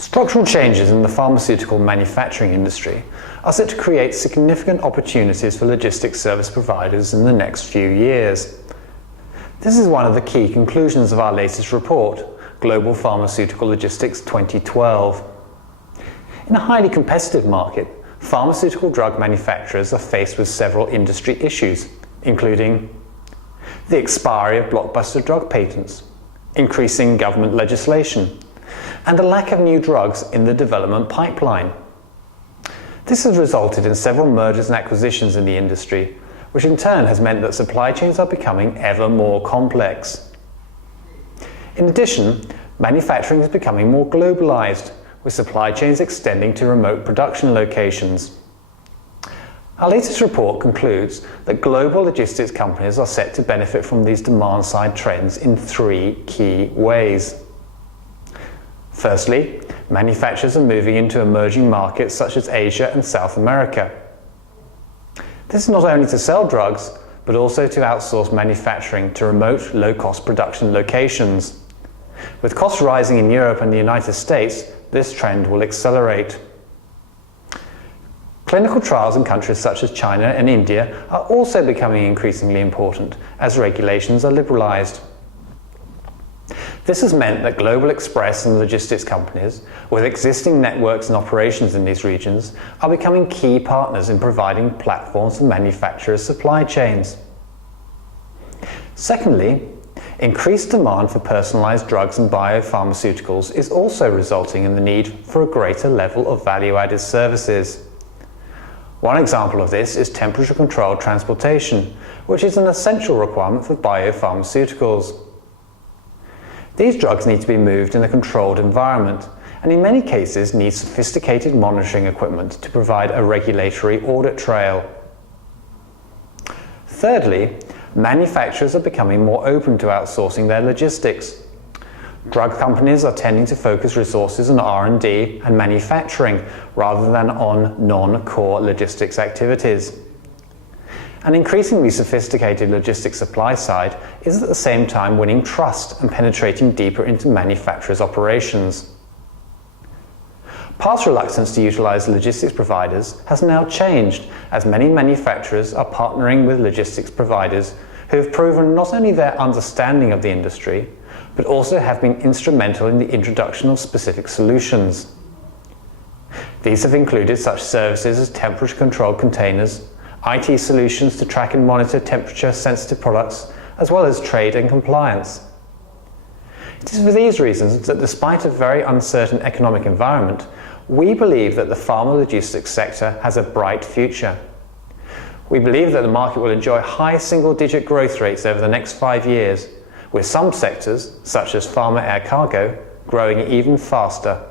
Structural changes in the pharmaceutical manufacturing industry are set to create significant opportunities for logistics service providers in the next few years. This is one of the key conclusions of our latest report, Global Pharmaceutical Logistics 2012. In a highly competitive market, pharmaceutical drug manufacturers are faced with several industry issues, including the expiry of blockbuster drug patents, increasing government legislation, and the lack of new drugs in the development pipeline. This has resulted in several mergers and acquisitions in the industry, which in turn has meant that supply chains are becoming ever more complex. In addition, manufacturing is becoming more globalized, with supply chains extending to remote production locations. Our latest report concludes that global logistics companies are set to benefit from these demand-side trends in three key ways. Firstly, manufacturers are moving into emerging markets such as Asia and South America. This is not only to sell drugs, but also to outsource manufacturing to remote, low-cost production locations. With costs rising in Europe and the United States, this trend will accelerate. Clinical trials in countries such as China and India are also becoming increasingly important as regulations are liberalized. This has meant that global express and logistics companies, with existing networks and operations in these regions, are becoming key partners in providing platforms for manufacturers' supply chains. Secondly, increased demand for personalized drugs and biopharmaceuticals is also resulting in the need for a greater level of value-added services. One example of this is temperature-controlled transportation, which is an essential requirement for biopharmaceuticals. These drugs need to be moved in a controlled environment, and in many cases need sophisticated monitoring equipment to provide a regulatory audit trail. Thirdly, manufacturers are becoming more open to outsourcing their logistics. Drug companies are tending to focus resources on R&D and manufacturing rather than on non-core logistics activities. An increasingly sophisticated logistics supply side is at the same time winning trust and penetrating deeper into manufacturers' operations. Past reluctance to utilize logistics providers has now changed, as many manufacturers are partnering with logistics providers who have proven not only their understanding of the industry, but also have been instrumental in the introduction of specific solutions. These have included such services as temperature-controlled containers, IT solutions to track and monitor temperature-sensitive products, as well as trade and compliance. It is for these reasons that despite a very uncertain economic environment, we believe that the pharma logistics sector has a bright future. We believe that the market will enjoy high single-digit growth rates over the next 5 years, with some sectors, such as pharma air cargo, growing even faster.